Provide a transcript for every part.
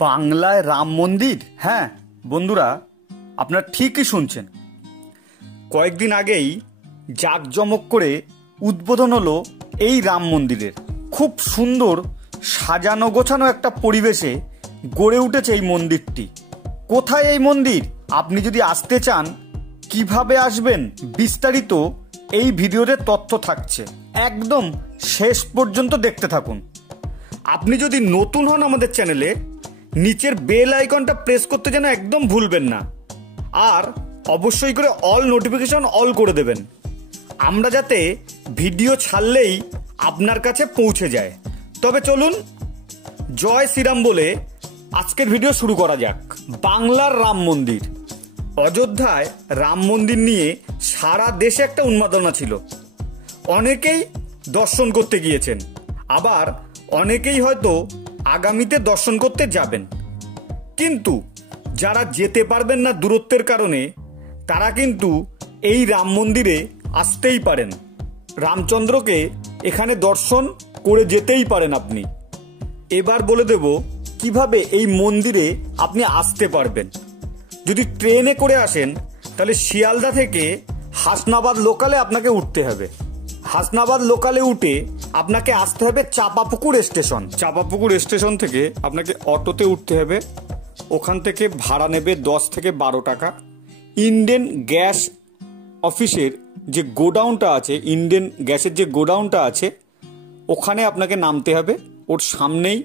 বাংলায় রাম মন্দির। হ্যাঁ বন্ধুরা, আপনারা ঠিকই শুনছেন। কয়েকদিন আগেই জাঁকজমক করে উদ্বোধন হলো এই রাম মন্দিরের। খুব সুন্দর সাজানো গোছানো একটা পরিবেশে গড়ে উঠেছে এই মন্দিরটি। কোথায় এই মন্দির? আপনি যদি আসতে চান কিভাবে আসবেন, বিস্তারিত এই ভিডিওতে তথ্য থাকছে, একদম শেষ পর্যন্ত দেখতে থাকুন। আপনি যদি নতুন হন আমাদের চ্যানেলে, নিচের বেল আইকনটা প্রেস করতে যেন একদম ভুলবেন না, আর অবশ্যই করে অল নোটিফিকেশন অল করে দেবেন, আমরা যাতে ভিডিও ছাড়লেই আপনার কাছে পৌঁছে যায়। তবে চলুন জয় শ্রীরাম বলে আজকের ভিডিও শুরু করা যাক। বাংলার রাম মন্দির। অযোধ্যায় রাম মন্দির নিয়ে সারা দেশে একটা উন্মাদনা ছিল। অনেকেই দর্শন করতে গিয়েছেন, আবার অনেকেই হয়তো আগামীতে দর্শন করতে যাবেন। কিন্তু যারা যেতে পারবেন না দূরত্বের কারণে, তারা কিন্তু এই রাম মন্দিরে আসতেই পারেন। রামচন্দ্রকে এখানে দর্শন করে যেতেই পারেন আপনি। এবার বলে দেব কিভাবে এই মন্দিরে আপনি আসতে পারবেন। যদি ট্রেনে করে আসেন তাহলে শিয়ালদা থেকে হাসনাবাদ লোকালে আপনাকে উঠতে হবে। হাসনাবাদ লোকালে উঠে আপনাকে আসতে হবে চাঁপাপুকুর স্টেশন। চাঁপাপুকুর স্টেশন থেকে আপনাকে অটোতে উঠতে হবে। ওখান থেকে ভাড়া নেবে 10 থেকে 12 টাকা। ইন্ডিয়ান গ্যাস অফিসের যে গোডাউনটা আছে, ইন্ডিয়ান গ্যাসের যে গোডাউনটা আছে, ওখানে আপনাকে নামতে হবে। ওর সামনেই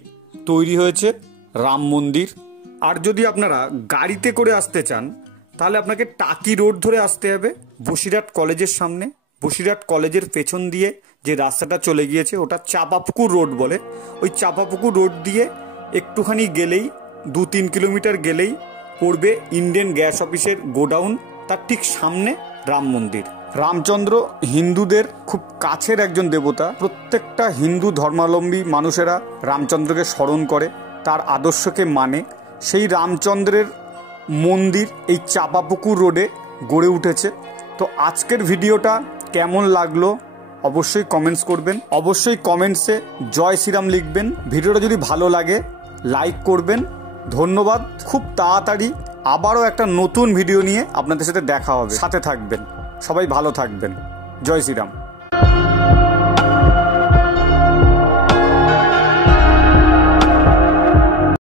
তৈরি হয়েছে রাম মন্দির। আর যদি আপনারা গাড়িতে করে আসতে চান তাহলে আপনাকে টাকি রোড ধরে আসতে হবে বসিরহাট কলেজের সামনে। বসিরহাট কলেজের পেছন দিয়ে যে রাস্তাটা চলে গিয়েছে ওটা চাঁপাপুকুর রোড বলে। ওই চাঁপাপুকুর রোড দিয়ে একটুখানি গেলেই 2-3 কিলোমিটার গেলেই পড়বে ইন্ডিয়ান গ্যাস অফিসের গোডাউন। তার ঠিক সামনে রাম মন্দির। রামচন্দ্র হিন্দুদের খুব কাছের একজন দেবতা। প্রত্যেকটা হিন্দু ধর্মাবলম্বী মানুষেরা রামচন্দ্রকে স্মরণ করে, তার আদর্শকে মানে। সেই রামচন্দ্রের মন্দির এই চাঁপাপুকুর রোডে গড়ে উঠেছে। তো আজকের ভিডিওটা কেমন লাগলো অবশ্যই কমেন্টস করবেন। অবশ্যই কমেন্টসে জয় শ্রীরাম লিখবেন। ভিডিওটা যদি ভালো লাগে লাইক করবেন। ধন্যবাদ। খুব তাড়াতাড়ি আবারও একটা নতুন ভিডিও নিয়ে আপনাদের সাথে দেখা হবে। সাথে থাকবেন, সবাই ভালো থাকবেন। জয় শ্রীরাম।